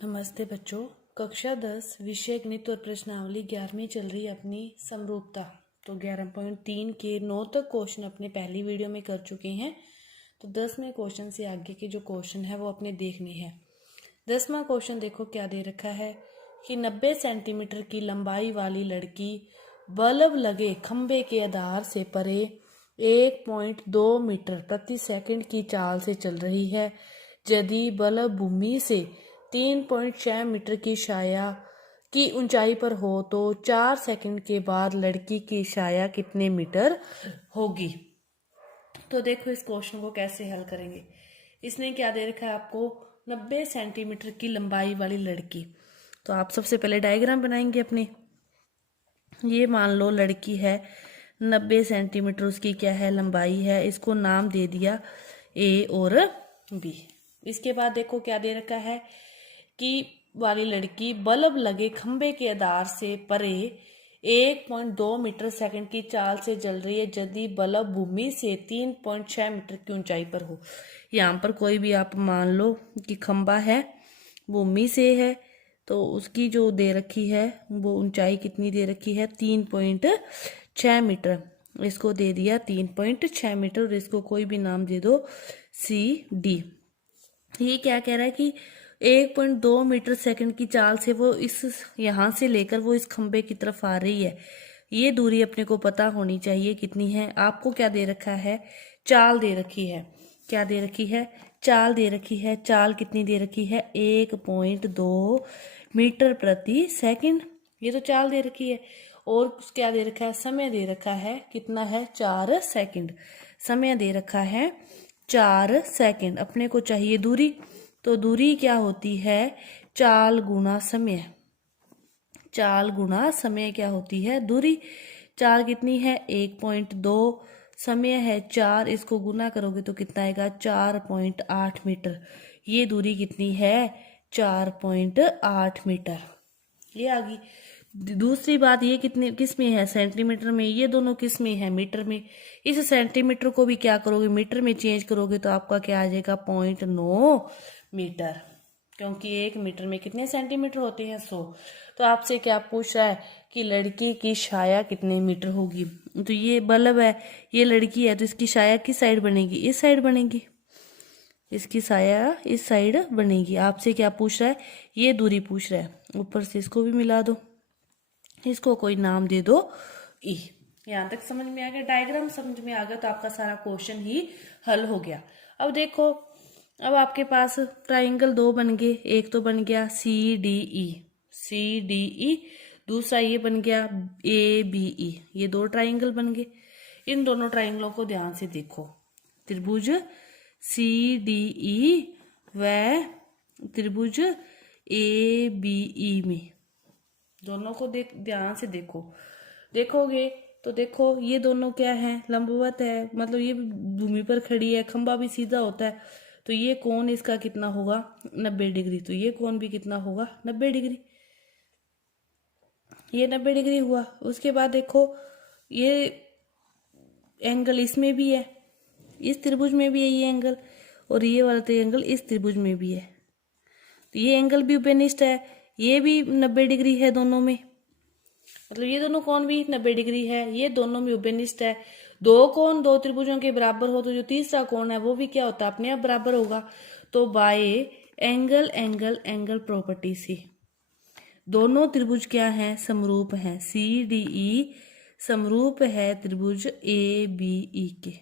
नमस्ते बच्चों। कक्षा 10 विषय गणित और प्रश्नावली 11वीं चल रही है अपनी समरूपता। तो 11.3 के 9 तक क्वेश्चन अपने पहली वीडियो में कर चुके हैं। तो 10वें क्वेश्चन से आगे के जो क्वेश्चन है वो अपने देखने हैं। 10वां क्वेश्चन देखो क्या दे रखा है कि 90 सेंटीमीटर की लंबाई वाली लड़की बल्ब लगे खंबे के आधार से परे 1.2 मीटर प्रति सेकंड की चाल से चल रही है। यदि बल्ब भूमि से 3.6 मीटर की छाया की ऊंचाई पर हो तो 4 सेकंड के बाद लड़की की छाया कितने मीटर होगी। तो देखो इस क्वेश्चन को कैसे हल करेंगे। इसने क्या दे रखा है आपको 90 सेंटीमीटर की लंबाई वाली लड़की। तो आप सबसे पहले डायग्राम बनाएंगे अपने। ये मान लो लड़की है 90 सेंटीमीटर उसकी क्या है लंबाई है। इसको नाम दे दिया ए और बी। इसके बाद देखो क्या दे रखा है कि वाली लड़की बल्ब लगे खंबे के आधार से परे 1.2 मीटर सेकंड की चाल से जल रही है यदि बल्ब भूमि से 3.6 मीटर की ऊंचाई पर हो। यहाँ पर कोई भी आप मान लो कि खंबा है भूमि से है तो उसकी जो दे रखी है वो ऊंचाई कितनी दे रखी है 3.6 मीटर। इसको दे दिया 3.6 मीटर और इसको कोई भी नाम दे दो सी डी। ये क्या कह रहा है कि 1.2 मीटर सेकंड की चाल से वो इस यहां से लेकर वो इस खंबे की तरफ आ रही है। ये दूरी अपने को पता होनी चाहिए कितनी है। आपको क्या दे रखा है चाल दे रखी है। क्या दे रखी है चाल दे रखी है। चाल कितनी दे रखी है 1.2 मीटर प्रति सेकंड। ये तो चाल दे रखी है। और क्या दे रखा है समय दे रखा है कितना है 4 सेकंड। समय दे रखा है 4 सेकंड। अपने को चाहिए दूरी। तो दूरी क्या होती है चाल गुना समय। चाल गुना समय क्या होती है दूरी। चाल कितनी है 1.2 समय है 4। इसको गुना करोगे तो कितना आएगा 4.8 मीटर। ये दूरी कितनी है 4.8 मीटर। ये आ गई। दूसरी बात ये कितने किस में है सेंटीमीटर में। ये दोनों किस में है मीटर में। इस सेंटीमीटर को भी क्या करोगे मीटर में चेंज करोगे तो आपका क्या आ जाएगा 0.9 मीटर। क्योंकि 1 मीटर में कितने सेंटीमीटर होते हैं 100। तो आपसे क्या पूछ रहा है कि लड़की की छाया कितने मीटर होगी। तो ये बल्ब है ये लड़की है तो इसकी छाया किस साइड बनेगी इस साइड बनेगी। इसकी छाया इस साइड बनेगी। आपसे क्या पूछ रहा है ये दूरी पूछ रहा है। ऊपर से इसको भी मिला दो। इसको कोई नाम दे दो ई। यहाँ तक समझ में आ गया। डायग्राम समझ में आ गया तो आपका सारा क्वेश्चन ही हल हो गया। अब देखो अब आपके पास ट्राइंगल 2 बन गए। एक तो बन गया सी डी ई। दूसरा ये बन गया ए बी ई। ये 2 ट्राइंगल बन गए। इन दोनों ट्राइंगलों को ध्यान से देखो। त्रिभुज सी डी ई व त्रिभुज ए बी ई में दोनों को ध्यान से देखोगे तो देखो ये दोनों क्या है लंबवत है। मतलब ये भूमि पर खड़ी है खंबा भी सीधा होता है तो ये कोण इसका कितना होगा 90 डिग्री। तो ये कोण भी कितना होगा 90 डिग्री। ये 90 डिग्री हुआ। उसके बाद देखो ये एंगल इसमें भी है इस त्रिभुज में भी है ये एंगल और ये वाला ट्रायंगल इस त्रिभुज में भी है। तो ये एंगल भी उपनिष्ठ है ये भी 90 डिग्री है दोनों में। मतलब ये दोनों कोण भी 90 डिग्री है ये दोनों में उपनिष्ठ है। 2 कोण 2 त्रिभुजों के बराबर हो तो जो तीसरा कोण है वो भी क्या होता है अपने आप बराबर होगा। तो bye angle angle angle property से दोनों त्रिभुज क्या है समरूप है। सी डी ई समरूप है त्रिभुज ए बी ई के।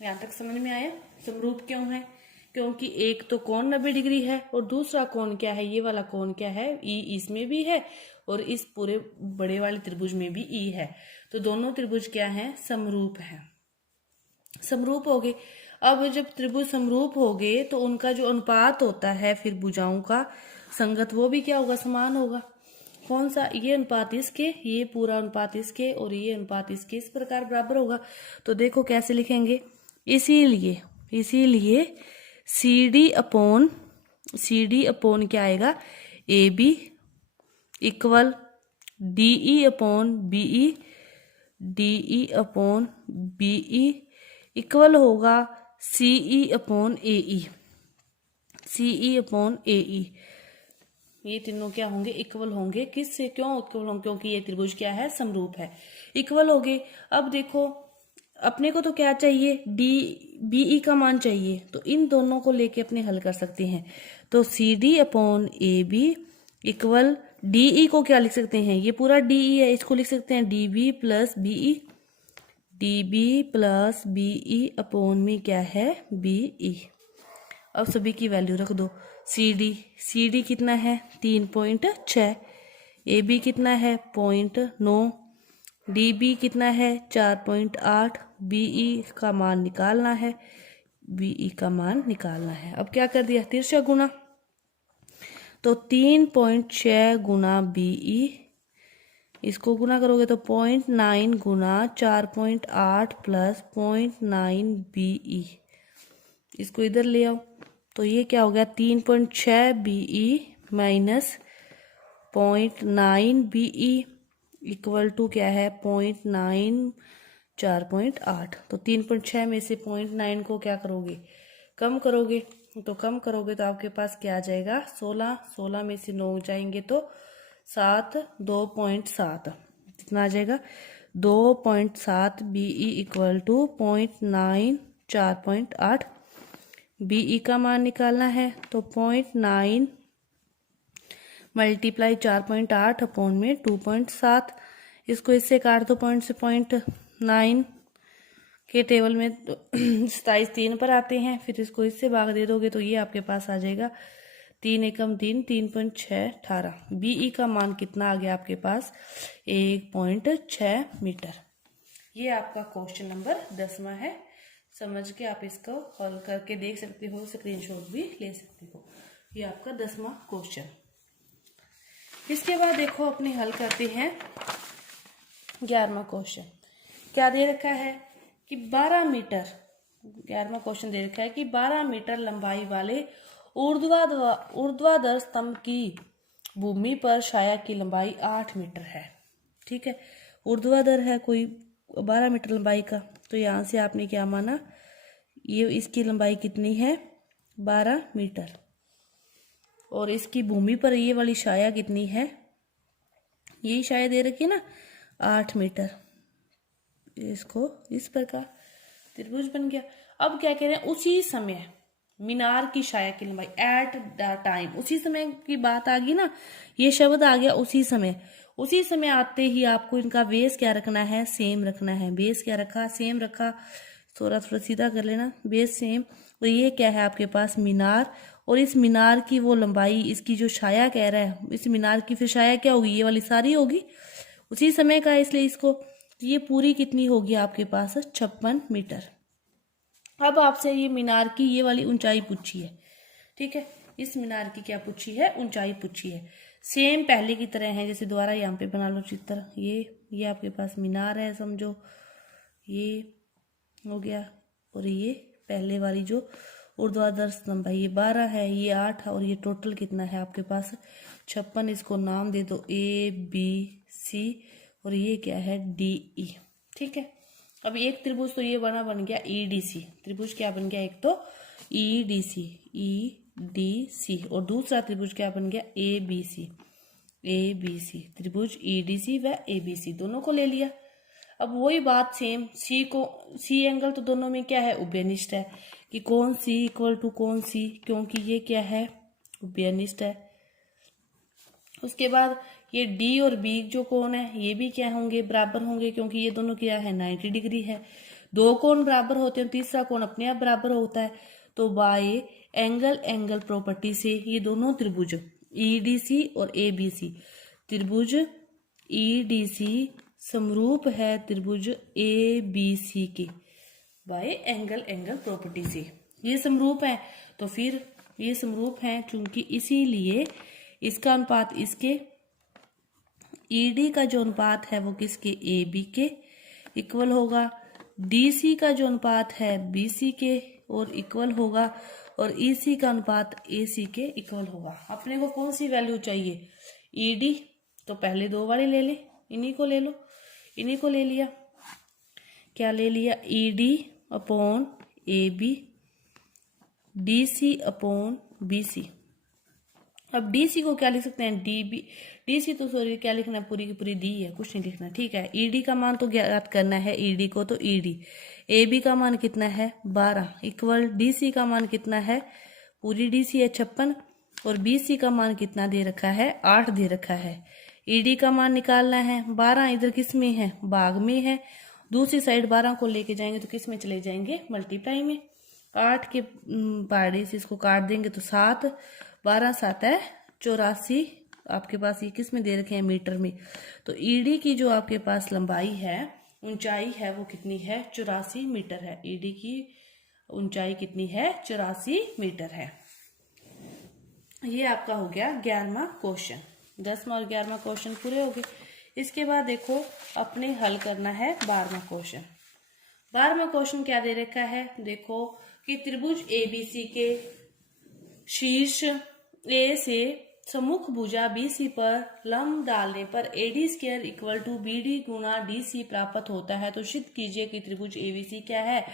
यहां तक समझ में आया। समरूप क्यों है क्योंकि एक तो कोण 90 डिग्री है और दूसरा कोण क्या है ये वाला कोण क्या है ई इसमें भी है और इस पूरे बड़े वाले त्रिभुज में भी ई है। तो दोनों त्रिभुज क्या है समरूप है। समरूप हो गए। अब जब त्रिभुज समरूप हो गए तो उनका जो अनुपात होता है फिर भुजाओं का संगत वो भी क्या होगा समान होगा। कौन सा ये अनुपात इसके ये पूरा अनुपात इसके और ये अनुपात इसके इस प्रकार बराबर होगा। तो देखो कैसे लिखेंगे। इसीलिए सी डी अपॉन क्या आएगा A B equal DE upon DE upon BE equal होगा सीई अपॉन ए ई ये तीनों क्या होंगे, इक्वल होंगे। किससे, क्यों इक्वल होंगे, क्योंकि ये त्रिभुज क्या है, समरूप है, इक्वल हो गए। अब देखो अपने को तो क्या चाहिए, डी बीई का मान चाहिए, तो इन दोनों को लेके अपने हल कर सकते हैं। तो C D upon A B equal DE को क्या लिख सकते हैं, ये पूरा डीई है, इसको लिख सकते हैं D B plus BE, D B plus BE upon में क्या है, बीई। अब सभी की वैल्यू रख दो। सी डी कितना है 3.6, ए बी कितना है 0.9, डी बी कितना है 4.8, बीई का मान निकालना है, बीई का मान निकालना है। अब क्या कर दिया, तिरछा गुना, तो 3.6 गुना बीई, इसको गुना करोगे तो 0.9 गुना 4.8 प्लस 0.9 बीई, इसको इधर ले आओ तो ये क्या हो गया, 3.6 BE minus 0.9 BE equal to क्या है 0.9 4.8। तो 3.6 में से 0.9 को क्या करोगे, कम करोगे, तो कम करोगे तो आपके पास क्या आ जाएगा 16, 16 में से 9 जाएंगे तो 7, 2.7 कितना आ जाएगा 2.7 बीई इक्वल टू 0.9 4.8। बीई का मान निकालना है तो 0.9 मल्टीप्लाई 4.8 अपॉन में 2.7, इसको इससे काट दो पॉइंट से, 0.9 के टेबल में 27 3 पर आते हैं, फिर इसको इससे भाग दे दोगे तो ये आपके पास आ जाएगा 3 एकम 3, 3.6 18। बीई का मान कितना आ गया आपके पास 1.6 मीटर। ये आपका क्वेश्चन नंबर 10वां है। समझ के आप इसको हल करके देख सकते हो, स्क्रीनशॉट भी ले सकते हो। ये आपका 10वां क्वेश्चन। इसके बाद देखो अपने हल करते हैं 11वां क्वेश्चन। क्या दे रखा है कि 12 मीटर, 11वां क्वेश्चन दे रखा है कि 12 मीटर लंबाई वाले ऊर्ध्वाधर स्तंभ की भूमि पर छाया की लंबाई 8 मीटर है। ठीक है, ऊर्ध्वाधर है कोई 12 मीटर लंबाई का, तो यहाँ से आपने क्या माना, ये इसकी लंबाई कितनी है 12 मीटर, और इसकी भूमि पर ये वाली छाया कितनी है, यही छाया दे रखी है ना 8 मीटर। इसको इस प्रकार त्रिभुज बन गया। अब क्या कह रहे हैं, उसी समय मीनार की छाया की लंबाई एट द टाइम, उसी समय की बात आ गई ना, ये शब्द आ गया उसी समय। उसी समय आते ही आपको इनका बेस क्या रखना है, सेम रखना है। बेस क्या रखा, सेम रखा, थोड़ा सीधा कर लेना, बेस सेम। और ये क्या है आपके पास मीनार, और इस मीनार की वो लंबाई, इसकी जो छाया कह रहा है, इस मीनार की फिर छाया क्या होगी, ये वाली सारी होगी, उसी समय का, इसलिए इसको ये पूरी कितनी होगी आपके पास 56 मीटर। अब आपसे ये मीनार की ये वाली ऊंचाई पूछी है। ठीक है, इस मीनार की क्या पूछी है, ऊंचाई पूछी है। सेम पहले की तरह है, जैसे दोबारा यहाँ पे बना लो चित्र। ये आपके पास मीनार है समझो, ये हो गया, और ये पहले वाली जो ऊर्ध्वाधर स्तंभ है ये 12 है, ये 8 है, और ये टोटल कितना है आपके पास 56। इसको नाम दे दो ABC, और ये क्या है DE। ठीक है, अब एक त्रिभुज तो ये बन गया EDC, त्रिभुज क्या बन गया, एक तो EDC, और दूसरा त्रिभुज क्या बन गया ABC, त्रिभुज EDC व ABC दोनों को ले लिया। अब वही बात सेम, C एंगल तो दोनों में क्या है, उभयनिष्ठ है, कि कौन C इक्वल टू कौन C, क्योंकि ये क्या है, उभयनिष्ठ है। उसके बाद ये D और B जो कोण है ये भी क्या होंगे, बराबर होंगे, क्योंकि ये दोनों क्या है 90 डिग्री है। दो कोण बराबर होते हैं, तीसरा कोण अपने आप बराबर होता है। तो बाय एंगल प्रॉपर्टी से ये दोनों त्रिभुज EDC और ABC, त्रिभुज EDC समरूप है त्रिभुज ABC के, बाय एंगल प्रॉपर्टी से ये समरूप है। तो फिर ये समरूप है, चूंकि इसीलिए इसका अनुपात इसके, ED का जो अनुपात है वो किसके, AB के इक्वल होगा, DC का जो अनुपात है BC के और इक्वल होगा, और EC का अनुपात AC के इक्वल होगा। अपने को कौन सी वैल्यू चाहिए, ED, तो पहले दो वाले ले ले, इन्हीं को ले लो, इन्हीं को ले लिया, क्या ले लिया, ED upon AB, DC upon BC, अब DC को क्या लिख सकते हैं, DB, DC तो सॉरी क्या लिखना है, पूरी की पूरी दी है, कुछ नहीं लिखना, ठीक है। ED का मान तो ज्ञात करना है, ED को तो ED, AB का मान कितना है 12 इक्वल DC का मान कितना है, पूरी DC है 56 और BC का मान कितना दे रखा है 8 दे रखा है। ED का मान निकालना है, 12 इधर किस में है, भाग में है, दूसरी साइड 12 को लेके जाएंगे तो किस में चले जाएंगे, मल्टीप्लाई में। 8 के पहाड़ी से इसको काट देंगे तो 7, 12 7 है 84, आपके पास ये किस में दे रखे हैं, मीटर में। तो ED की जो आपके पास लंबाई है, ऊंचाई है, वो कितनी है 84 मीटर है। ED की ऊंचाई कितनी है 84 मीटर है। ये आपका हो गया 11वां क्वेश्चन। 10वां और 11वां क्वेश्चन पूरे हो गए। इसके बाद देखो अपने हल करना है 12वां क्वेश्चन। 12वां क्वेश्चन क्या दे रखा है, देखो कि त्रिभुज ABC के शीर्ष A से सम्मुख भुजा BC पर लंब डालने पर AD² इक्वल टू BD गुना DC प्राप्त होता है। तो सिद्ध कीजिए कि त्रिभुज ABC क्या है,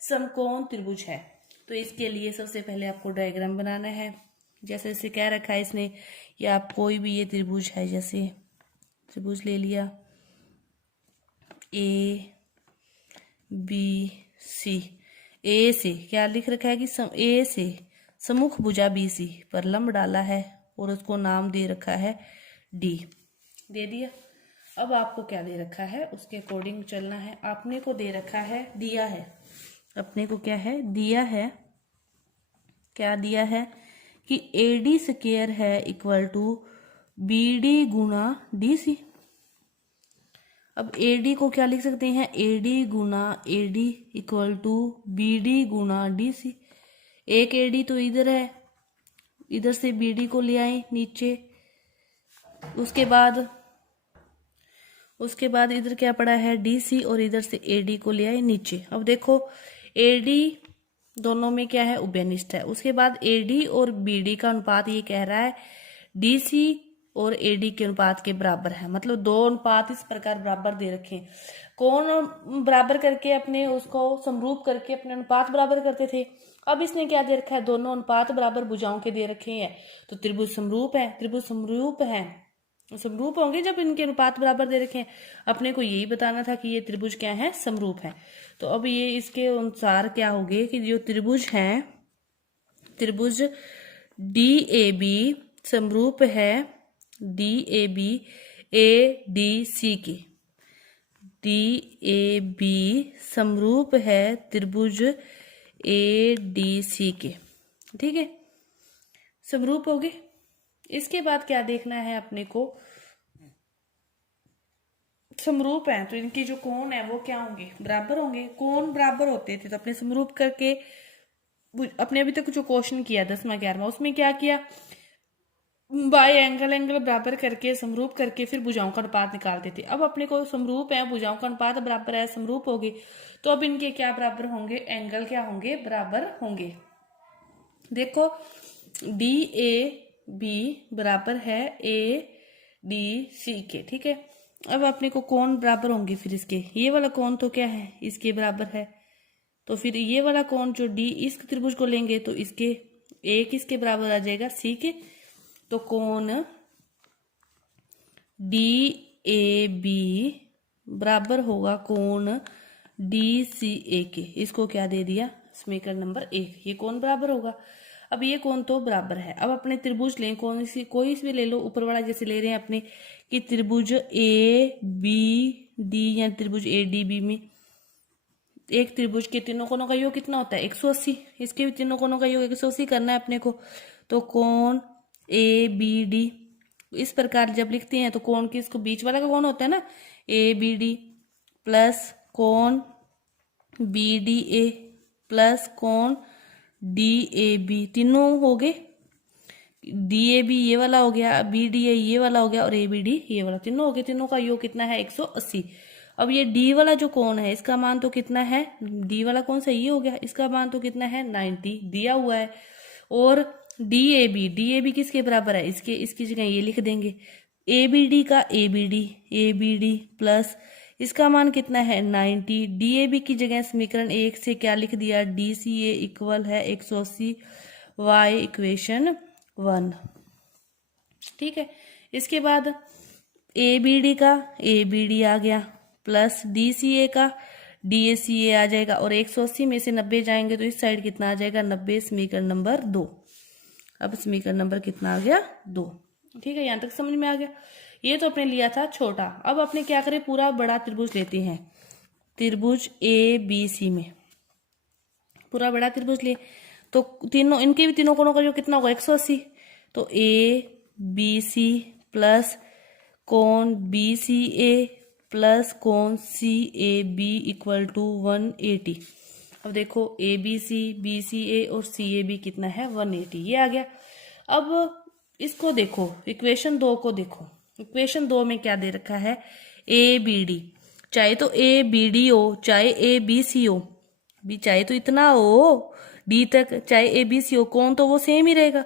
समकोण त्रिभुज है। तो इसके लिए सबसे पहले आपको डायग्राम बनाना है, जैसे इसे कह रखा है इसने, या आप कोई भी ये त्रिभुज है, जैसे त्रिभुज ले लिया ABC, A से क्या लिख रखा है कि A से सम्मुख भुजा BC पर लंब डाला है और उसको नाम दे रखा है D, दे दिया। अब आपको क्या दे रखा है उसके अकॉर्डिंग चलना है। आपने को दे रखा है, दिया है, अपने को क्या है दिया है, क्या दिया है कि AD² है इक्वल टू BD गुना DC। अब AD को क्या लिख सकते हैं, AD गुना AD इक्वल टू BD गुना DC। एक AD तो इधर है, इधर से BD को ले आए नीचे, उसके बाद इधर क्या पड़ा है DC और इधर से AD को ले आए नीचे। अब देखो AD दोनों में क्या है, उभयनिष्ठ है। उसके बाद AD और BD का अनुपात ये कह रहा है DC और AD के अनुपात के बराबर है, मतलब दो अनुपात इस प्रकार बराबर दे रखे हैं। कौन बराबर करके अपने उसको समरूप करके अपने अनुपात बराबर करते थे। अब इसने क्या दे रखा है, दोनों अनुपात बराबर भुजाओं के दे रखे हैं, तो त्रिभुज समरूप है, त्रिभुज समरूप है, समरूप होंगे जब इनके अनुपात बराबर दे रखे हैं। अपने को यही बताना था कि ये त्रिभुज क्या है, समरूप है। तो अब ये इसके अनुसार क्या होंगे कि जो त्रिभुज है, त्रिभुज DAB समरूप है DAB ADC के, DAB समरूप है त्रिभुज ADC के, ठीक है, समरूप हो गए। इसके बाद क्या देखना है अपने को, समरूप है तो इनके जो कोण है वो क्या होंगे, बराबर होंगे। कोण बराबर होते थे तो अपने समरूप करके, अपने अभी तक जो क्वेश्चन किया 10वां 11वां, उसमें क्या किया, बाय एंगल बराबर करके समरूप करके फिर भुजाओं का अनुपात निकालते थे। अब अपने को समरूप है, भुजाओं का अनुपात बराबर है, समरूप होगी, तो अब इनके क्या बराबर होंगे, एंगल क्या होंगे, बराबर होंगे। देखो DAB बराबर है ADC के, ठीक है। अब अपने को कोण बराबर होंगे, फिर इसके ये वाला कोण तो क्या है, इसके बराबर है, तो फिर ये वाला कोण जो D इस त्रिभुज को लेंगे तो इसके एक इसके बराबर आ जाएगा C के। तो कोण DAB बराबर होगा कोण DCA के, इसको क्या दे दिया, समीकरण नंबर 1, ये कोण बराबर होगा। अब ये कोण तो बराबर है। अब अपने त्रिभुज लें, कौन सी कोई भी ले लो, ऊपर वाला जैसे ले रहे हैं अपने कि त्रिभुज ABD या त्रिभुज ADB में एक त्रिभुज के तीनों कोणों का योग कितना होता है 180, इसके भी तीनों कोणों का योग 180 करना है अपने को। तो कोण ABD इस प्रकार जब लिखते हैं तो कोण की इसको बीच वाला का कोण होता है ना ABD प्लस कोण BDA प्लस कोण DAB, तीनों हो गए, DAB ये वाला हो गया, BDA ये वाला हो गया और ABD ये वाला, तीनों हो गए, तीनों का योग कितना है 180। अब ये D वाला जो कोण है इसका मान तो कितना है, D वाला कौन सा ये हो गया, इसका मान तो कितना है 90 दिया हुआ है। और DAB किसके बराबर है, इसकी जगह ये लिख देंगे ABD का ABD प्लस इसका मान कितना है 90, DAB की जगह समीकरण 1 से क्या लिख दिया, DCA इक्वल है 180 y इक्वेशन 1। ठीक है। इसके बाद ABD का ABD आ गया, प्लस DCA का DACA आ जाएगा, और 180 में से 90 जाएंगे तो इस साइड कितना आ जाएगा 90, समीकरण नंबर 2। अब समीकरण नंबर कितना आ गया 2। ठीक है, यहाँ तक समझ में आ गया। ये तो अपने लिया था छोटा। अब अपने क्या करें, पूरा बड़ा त्रिभुज लेते हैं, त्रिभुज ABC में पूरा बड़ा त्रिभुज लिए तो तीनों इनके भी तीनों कोणों का जो कितना होगा 180, तो ABC प्लस कोण BCA प्लस कोण CAB इक्वल टू 180। अब देखो ABC, BCA और CAB कितना है 180, ये आ गया। अब इसको देखो, इक्वेशन 2 को देखो। इक्वेशन 2 में क्या दे रखा है, ABD, चाहे तो ABD हो चाहे ABC हो, भी चाहे तो इतना हो D तक, चाहे ABC हो, कौन तो वो सेम ही रहेगा।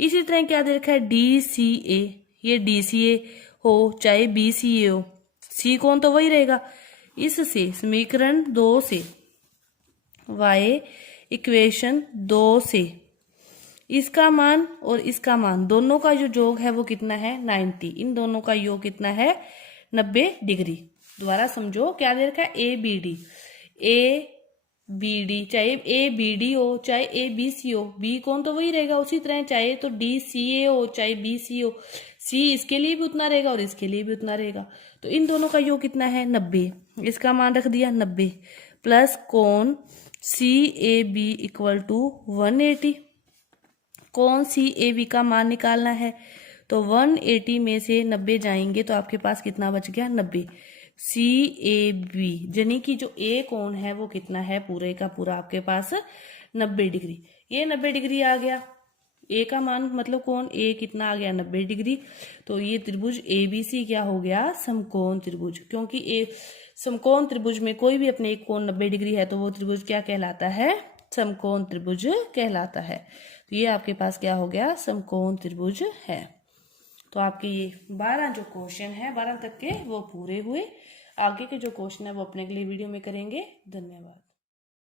इसी तरह क्या दे रखा है DCA, ये DCA हो चाहे BCA हो, C कौन तो वही रहेगा। इससे समीकरण 2 से y इक्वेशन 2 से इसका मान और इसका मान दोनों का जो योग है वो कितना है 90, इन दोनों का योग कितना है 90 डिग्री। दोबारा समझो क्या दे रखा है ABD, ABD चाहे ABD हो चाहे ABC हो, B कौन तो वही रहेगा। उसी तरह चाहे तो DCA हो चाहे BC हो, C इसके लिए भी उतना रहेगा और इसके लिए भी उतना रहेगा। तो इन दोनों का योग कितना है 90, इसका मान रख दिया 90, प्लस कोण CAB इक्वल टू 180। कोण CAB का मान निकालना है तो 180 में से 90 जाएंगे तो आपके पास कितना बच गया 90। CAB यानी कि जो A कोण है वो कितना है पूरे का पूरा आपके पास 90 डिग्री। ये 90 डिग्री आ गया, A का मान मतलब कोण A कितना आ गया 90 डिग्री। तो ये त्रिभुज ABC क्या हो गया समकोण त्रिभुज, क्योंकि समकोण त्रिभुज में कोई भी अपने एक कोण 90 डिग्री है तो वो त्रिभुज क्या कहलाता है समकोण त्रिभुज कहलाता है। तो ये आपके पास क्या हो गया समकोण त्रिभुज है। तो आपके ये 12 जो क्वेश्चन है 12 तक के वो पूरे हुए। आगे के जो क्वेश्चन है वो अपने अगले वीडियो में करेंगे। धन्यवाद।